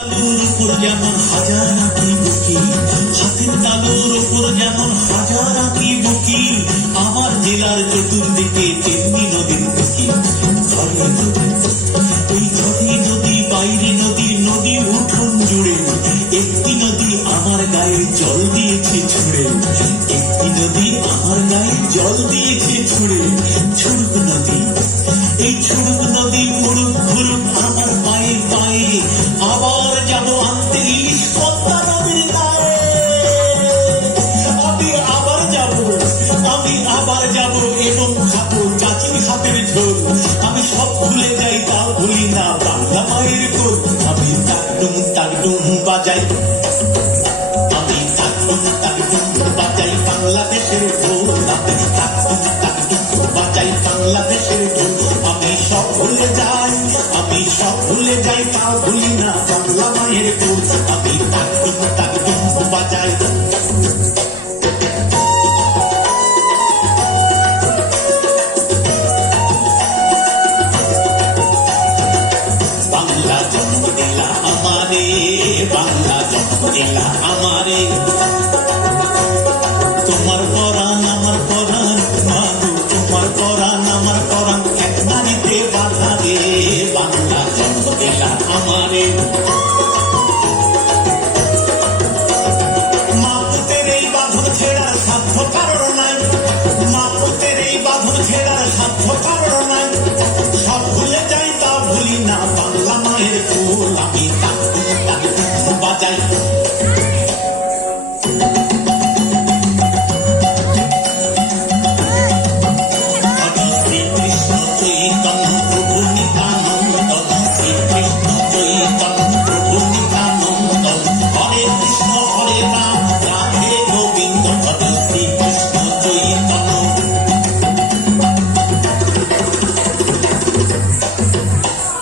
উপর যেমন হাজার আঁকি বুকি, হাতের তালুর উপর যেমন হাজার আঁকি বুকি, আমার জেলার চতুর্দিকে তেমনি নদীর বুকি। এই ঘরে নদী, বাইরে নদী, নদী উঠোন জুড়ে একটি নদী আমার গায়ে জল দিয়েছে ছুড়ে, একটি নদী আমার গায়ে জল দিয়েছে ছুড়ে। ছুড়ুক নদী, এই ছুড়ুক নদী মুড়ুক ঘুরুক আমার পায়ে পায়ে, আবার যাবো আনতে ইলিশ পদ্মা নদীর গায়ে। আমি আবার যাবো এবং খাবো চাচির হাতের ঝোল। আমি সব ভুলে যাই তা ভুলি না বাংলা মায়ের কোল। আমি তাকডুম তাকডুম বাজাই, আমি তাকডুম তাকডুম বাজাই বাংলাদেশের ঢোল। আমি তাকডুম তাকডুম বাজাই বাংলাদেশের ঢোল। আমি সব ভুলে যাই, আমি সব ভুলে যাই তা ভুলি না বাংলা মায়ের কোল। আমি তাকডুম তাকডুম বাজাই। বাংলা জন্ম দিলা আমারে, বাংলা জন্ম দিলা আমারে, তোমার পরাণ আমার পরাণ মাগো, তোমার পরাণ আমার পরাণ এক নারীতে বাধা রে। বাংলা জন্ম দিলা আমারে, মা পুতের এই বাঁধন ছেড়ার সাধ্য কারণ নাই, মা পুতের এই বাঁধন ছেড়ার সাধ্য কারণ নাই। সব ভুলে যাই তা ভুলি না বাংলা মায়ের কোল। আমি তাকডুম তাকডুম বাজাই, শ্রীকৃষ্ণ চৈতন্য প্রভু নিত্যানন্দ, শ্রীকৃষ্ণ চৈতন্য প্রভু নিত্যানন্দ, হরে কৃষ্ণ হরে রাম রাধে গোবিন্দ, হরে শ্রীকৃষ্ণ চৈতন্য।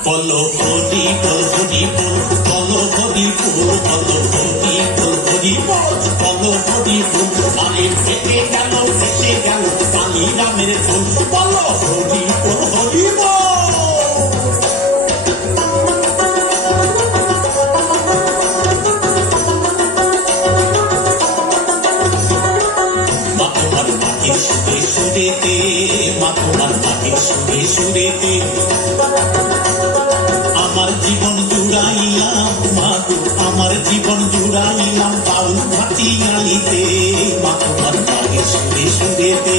বলো হরি বল হরি বল, বলো হরি বল, বলো হরি বল হরি বল, বলো হরি বল। আরে ফেটে গেল কালী রামের ফুল, বলো হরি বল হরি বল। মা তোমার মাটির সুরে সুরেতে, মা তোমার মাটির সুরে সুরেতে আমার জীবন জুড়াইলাম মাগো, আমার জীবন জুড়াইলাম বাউল ভাটিয়ালিতে। মা তোমার মাটির সুরে সুরেতে